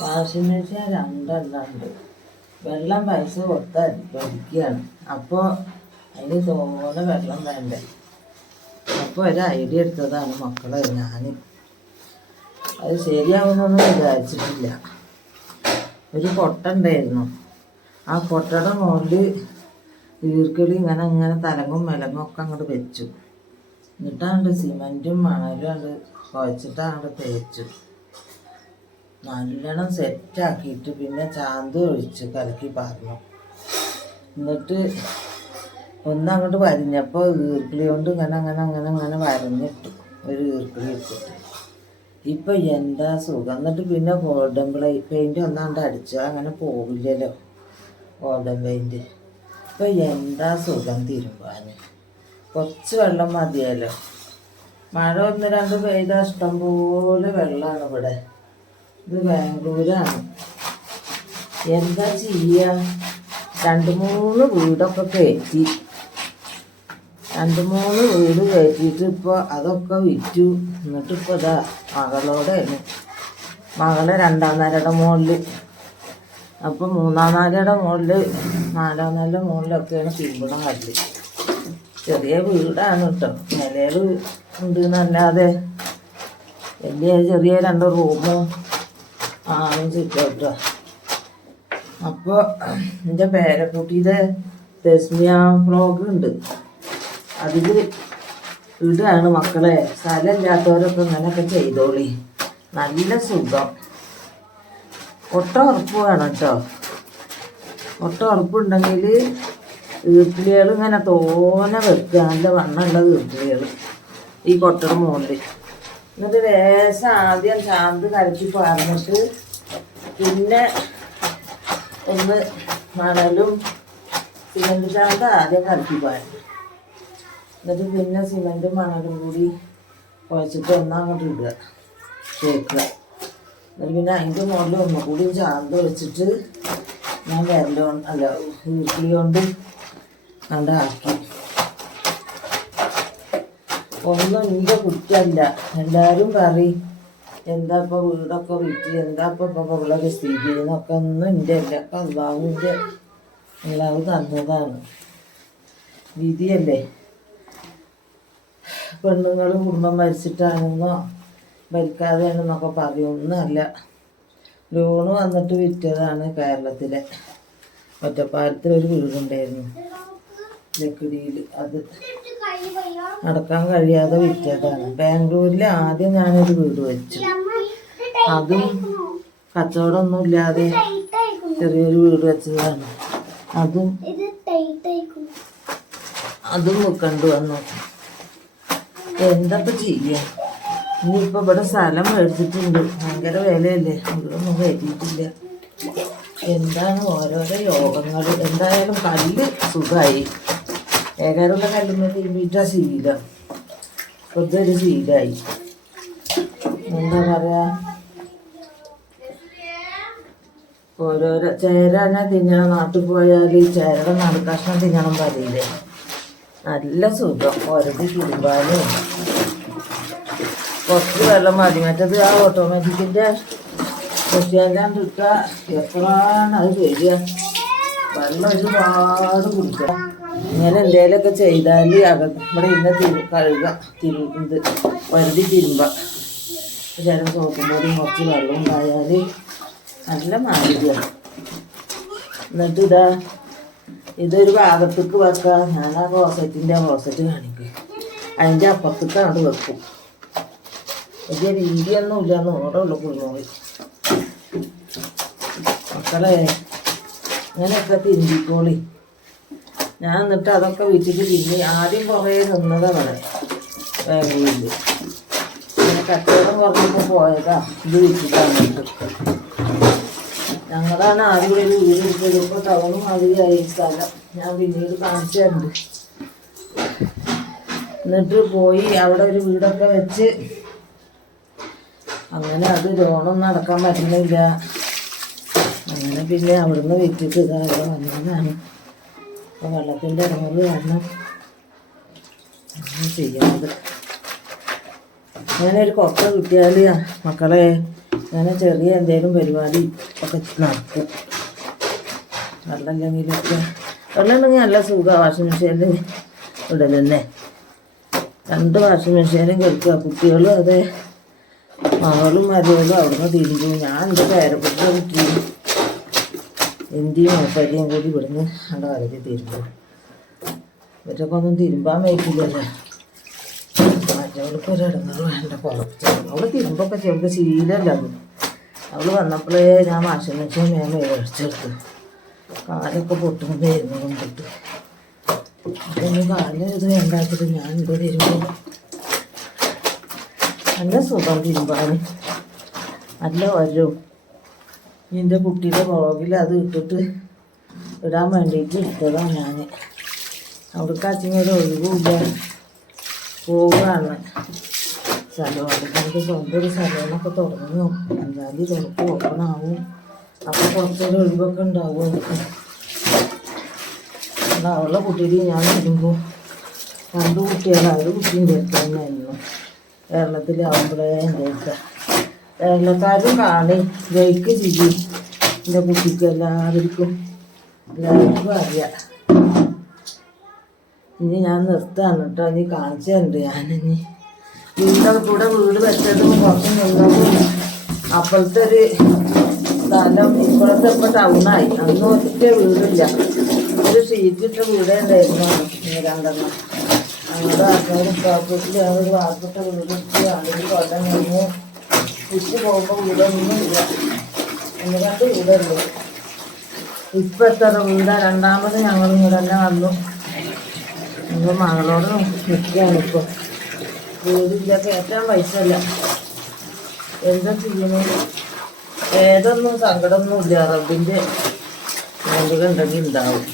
Washing machine രണ്ടെണ്ണം ഉണ്ട്. വെള്ളം പൈസ കൊടുത്താൽ പഠിക്കുകയാണ്. അപ്പോൾ അതിന് തോന്നെ വെള്ളം വേണ്ടേ. അപ്പോൾ ഒരു ഐഡിയ എടുത്തതാണ് മക്കളെ. ഞാൻ അത് ശരിയാവുന്നൊന്നും വിചാരിച്ചിട്ടില്ല. ഒരു കൊട്ട ഉണ്ടായിരുന്നു. ആ കൊട്ടയുടെ മുകളിൽ ഈർക്കിളി ഇങ്ങനെ തലങ്ങും വിലങ്ങും ഒക്കെ അങ്ങോട്ട് വെച്ചു. എന്നിട്ടാണ്ട് സിമെൻറ്റും മണലും അങ്ങോട്ട് കുഴച്ചിട്ട് അങ്ങോട്ട് തേച്ചു. നല്ലോണം സെറ്റാക്കിയിട്ട് പിന്നെ ചാന്ത് ഒഴിച്ച് കലക്കി പറഞ്ഞു. എന്നിട്ട് ഒന്നങ്ങോട്ട് വരിഞ്ഞപ്പോൾ ഈർക്കിളി കൊണ്ട് ഇങ്ങനെ വരഞ്ഞിട്ടു. ഒരു ഈർക്കിളി ഇട്ടിട്ട് ഇപ്പം എന്താ സുഖം. എന്നിട്ട് പിന്നെ ഗോൾഡൻ പെയിൻറ്റ് ഒന്നാണ്ട് അടിച്ചു. അങ്ങനെ പോവില്ലല്ലോ ഗോൾഡൻ പെയിൻറ്റ്. ഇപ്പം എന്താ സുഖം തിരുമ്പാൻ. കുറച്ച് വെള്ളം മതിയല്ലോ. മഴ 1-2 പെയ്താൽ ഇഷ്ടംപോലെ വെള്ളമാണ് ഇവിടെ. ഇത് ബാംഗ്ലൂരാണ്. എന്താ ചെയ്യുക. 2-3 വീടൊക്കെ കയറ്റി. 2-3 വീട് കയറ്റിയിട്ട് ഇപ്പോൾ അതൊക്കെ വിറ്റു. എന്നിട്ടിപ്പോൾ ഇതാ മകളോടായിരുന്നു. മകളെ 2ാം നിലയുടെ മുകളിൽ. അപ്പോൾ 3ാം നിലയുടെ മുകളിൽ 4ാം നിലയുടെ മുകളിലൊക്കെയാണ് തിരുമ്പണം കല്ല്. ചെറിയ വീടാണ് കേട്ടോ. നിലയിൽ ഉണ്ട് എന്നല്ലാതെ വലിയ ചെറിയ 2 റൂമും ചുറ്റോട്ടോ. അപ്പോൾ എൻ്റെ പേരക്കുട്ടിയുടെ തെസ്മിയ വ്ളോഗ് ഉണ്ട്. അതിൽ ഇടുകയാണ് മക്കളെ. സ്ഥലമില്ലാത്തവരൊക്കെ ഇങ്ങനെയൊക്കെ ചെയ്തോളി. നല്ല സുഖം. ഒട്ട ഉറപ്പ് വേണം കേട്ടോ. ഒട്ട ഉറപ്പുണ്ടെങ്കിൽ ഈർക്കിളികൾ ഇങ്ങനെ തോനെ വെക്കുക. നല്ല വണ്ണമുള്ള ഈർക്കിളികൾ ഈ കൊട്ടയുടെ മുകളിൽ. എന്നിട്ട് ലേശം ആദ്യം ചാന്ത് കലക്കി പറഞ്ഞിട്ട് പിന്നെ ഒന്ന് മണലും സിമെൻറ്റ് ചാന്ത് ആദ്യം കലക്കി പാരുന്നു. എന്നിട്ട് പിന്നെ സിമെൻറ്റും മണലും കൂടി കുഴച്ചിട്ട് ഒന്നങ്ങോട്ട് ഇടുക, തേക്കുക. എന്നിട്ട് പിന്നെ അതിൻ്റെ മുകളിൽ ഒന്നുകൂടി ചാന്ത് വെച്ചിട്ട് ഞാൻ ഈർക്കിളി കൊണ്ട് കണ്ടാക്കി. ഒന്നും എൻ്റെ കുറ്റമല്ല. എല്ലാവരും പറയും എന്താ ഇപ്പോൾ വീടൊക്കെ വിറ്റ്, എന്താ ഇപ്പോൾ ഉള്ളൊരു സ്ഥിതി എന്നൊക്കെ. ഒന്നും എൻ്റെ അല്ല. അള്ളാഹു തന്നതാണ്. വിധിയല്ലേ. പെണ്ണുങ്ങൾ കുടുംബം ഭരിച്ചിട്ടാണെന്നോ ഭരിക്കാതെയാണെന്നൊക്കെ പറയും. ഒന്നുമല്ല. ലോണ് വന്നിട്ട് വിറ്റതാണ്. കേരളത്തിലെ ഒറ്റപ്പാലത്തിലൊരു വീടുണ്ടായിരുന്നു ലക്കിടിയിൽ. അത് നടക്കാൻ കഴിയാതെ വിറ്റതാണ്. ബാംഗ്ലൂരിൽ ആദ്യം ഞാനൊരു വീട് വെച്ചു. അതും കച്ചവടമൊന്നും ഇല്ലാതെ ചെറിയൊരു വീട് വെച്ചതാണ്. അതും വെക്കേണ്ടി വന്നു. എന്തൊക്കെ ചെയ്യാം. ഇനിയിപ്പോൾ ഇവിടെ സ്ഥലം മേടിച്ചിട്ടുണ്ട്. ഭയങ്കര വിലയല്ലേ. വീടൊന്നും കയറ്റിയിട്ടില്ല. എന്താണ് ഓരോരോ യോഗങ്ങൾ. എന്തായാലും കല്ല് സുഖമായി. ഏകാരുള്ള കല്ലുമ്പോൾ തിരുമ്പിയിട്ടാ ശീലം. ഇതൊരു ശീലമായി. എന്താ പറയുക, ഓരോരോ ചേരാനെ തിന്നണം. നാട്ടിൽ പോയാൽ ചേരയുടെ നടുക്കഷ്ണം തിന്നണം പറയില്ലേ. നല്ല സുഖം. ഒരതി തിരുമ്പാനും. കുറച്ച് വെള്ളം മതി. മറ്റത് ആ ഓട്ടോമാറ്റിക്കിൻ്റെ മെഷീനിലാണ്ട് ഇട്ടാൽ എപ്പോഴാണ് അത് വരിക. വെള്ളം ഒരുപാട് കുടിക്കുക. ഇങ്ങനെ എന്തെങ്കിലുമൊക്കെ ചെയ്താൽ ഇവിടെ ഇന്ന് കഴുകുക, വരുതി തിരുമ്പ. ചില സോപ്പും പൊടിയും കുറച്ച് വെള്ളം ഉണ്ടായാൽ നല്ല മാലിന്യമാണ്. എന്നിട്ട് ഇതൊരു ഭാഗത്തേക്ക് വെക്കുക. ഞാൻ ആ ക്ലോസറ്റ് കാണിക്കുക. അതിൻ്റെ അപ്പുറത്തേക്ക് അങ്ങോട്ട് വെക്കും. വലിയ രീതിയൊന്നും ഇല്ല. നോടെ ഉള്ളു കുളിനോളി. മക്കളെ ഇങ്ങനെയൊക്കെ തിരുമ്പിക്കോളി. ഞാൻ എന്നിട്ട് അതൊക്കെ വിറ്റിട്ട് തിരിഞ്ഞ് ആദ്യം കുറേ നിന്നതാണ് ബാംഗ്ലൂരിൽ. അങ്ങനെ കച്ചവടം കുറഞ്ഞപ്പോൾ പോയതാ. ഇത് വിറ്റിട്ടാണ്. ഞങ്ങളാണ് ആദ്യം കൂടി ഒരു വീട് എടുത്തത്. ഇപ്പോൾ ടൗണും മാതിരിയായി സ്ഥലം. ഞാൻ പിന്നീട് കാണിച്ചു തരുന്നുണ്ട്. എന്നിട്ട് പോയി അവിടെ ഒരു വീടൊക്കെ വെച്ച് അങ്ങനെ അത് ലോണൊന്നും അടക്കാൻ പറ്റുന്നില്ല. അങ്ങനെ പിന്നെ അവിടുന്ന് വിറ്റിട്ട് ഇവിടെ വന്നതാണ്. അപ്പോൾ വെള്ളത്തിൻ്റെ ഇടങ്ങല് കാരണം അങ്ങനെ ചെയ്യുന്നത്. അങ്ങനെ ഒരു കൊക്ക കിട്ടിയാൽ മക്കളെ അങ്ങനെ ചെറിയ എന്തെങ്കിലും പരിപാടി ഒക്കെ നടക്കും. വെള്ളമില്ലെങ്കിലൊക്കെ വെള്ളം ഉണ്ടെങ്കിൽ നല്ല സുഖമാണ്. വാഷിംഗ് മെഷീനിൽ ഇടൽ തന്നെ. 2 വാഷിംഗ് മെഷീനും കളിക്കുക. കുട്ടികളും അതെ, മകളും മരുകളും അവിടുന്ന് തിരിഞ്ഞു. ഞാൻ എൻ്റെ പേരക്കുട്ടിയുടെ കുട്ടി എന്തിയും പരിയും കൂടി ഇവിടുന്ന് എൻ്റെ കലക്കി തിരുമ്പും. ഇവരൊക്കെ ഒന്നും തിരുമ്പാൻ വയ്ക്കില്ലല്ലോ. മറ്റവൾക്ക് ഒരിടങ്ങൾ വേണ്ട പുറത്ത്. അവൾ തിരുമ്പൊക്കെ ചെറുപ്പം ശീലമല്ല. അവൾ വന്നപ്പോഴേ ഞാൻ വാഷിംഗ് മെഷീൻ മേടിച്ചെടുത്തു. കാലൊക്കെ പൊട്ടുകൊണ്ടേയിരുന്നു കൊണ്ടിട്ട്. അപ്പം കാലിന് ഇത് വേണ്ടാച്ചിട്ട് ഞാൻ ഇവിടെ തിരുമ്പും. നല്ല സുഖം തിരുമ്പാൻ, നല്ല വരും. എൻ്റെ കുട്ടിയുടെ പുറകിൽ അത് ഇട്ടിട്ട് ഇടാൻ വേണ്ടിയിട്ട് എടുത്തതാണ് ഞാൻ. അവിടേക്ക് അച്ഛനൊരു ഒഴിവുമില്ല, പോവുകയാണ്. സ്ഥലമാണ് നമുക്ക് സ്വന്തം ഒരു സ്ഥലമൊക്കെ തുടങ്ങും. 5-ാം തീയതി തുറക്കും, ഓപ്പണാവും. അപ്പോൾ കുറച്ചൊരു ഒഴിവൊക്കെ ഉണ്ടാവും എനിക്ക്. അവളുടെ കുട്ടിയിൽ ഞാൻ വരുമ്പോൾ 2 കുട്ടികളാണ്. ഒരു കുട്ടീൻ്റെ അടുത്ത് തന്നെയായിരുന്നു. കേരളത്തിലാവുമ്പോഴേ എൻ്റെ അടുത്ത് കേരളക്കാരും കാണി ജയിക്ക് ചെയ്യും. എൻ്റെ കുട്ടിക്ക് എല്ലാവർക്കും അറിയാം. ഇനി ഞാൻ നിർത്താണ് കേട്ടോ. ഇനി കാണിച്ചു തരുന്നുണ്ട് ഞാനിനി. വീടൊക്കെ കൂടെ വീട് വെച്ചതും കുറച്ച് നിന്നതും അപ്പോഴത്തെ ഒരു സ്ഥലം ഇപ്പോഴത്തെ ഇപ്പോൾ ടൗണായി. അന്ന് ഒറ്റ വീടില്ല, ഒരു ഷീറ്റിട്ട വീടേ ഉണ്ടായിരുന്നു. 2 ഞങ്ങളുടെ ആൾക്കാരും പ്രോപ്പർട്ടിയിൽ ഒരു വാർപ്പിട്ട വീടിട്ട് ആണെങ്കിൽ കൊല്ലം നിന്ന് തിരിച്ച് പോകുമ്പോൾ വീടൊന്നും ഇല്ല. 1-2 വീടുള്ളൂ. ഇപ്പം എത്ര വീടാ. 2ാമത് ഞങ്ങളും ഇവിടെ തന്നെ വന്നു. എൻ്റെ മകളോട് നിൽക്കുകയാണ്. ഇപ്പോൾ വീടില്ല, കയറ്റാൻ പൈസ ഇല്ല. എന്താ ചെയ്യുന്നത്? ഏതൊന്നും സങ്കടമൊന്നും ഇല്ല. റബ്ബിൻ്റെ എന്തെങ്കിലും ഉണ്ടെങ്കിൽ ഉണ്ടാവും.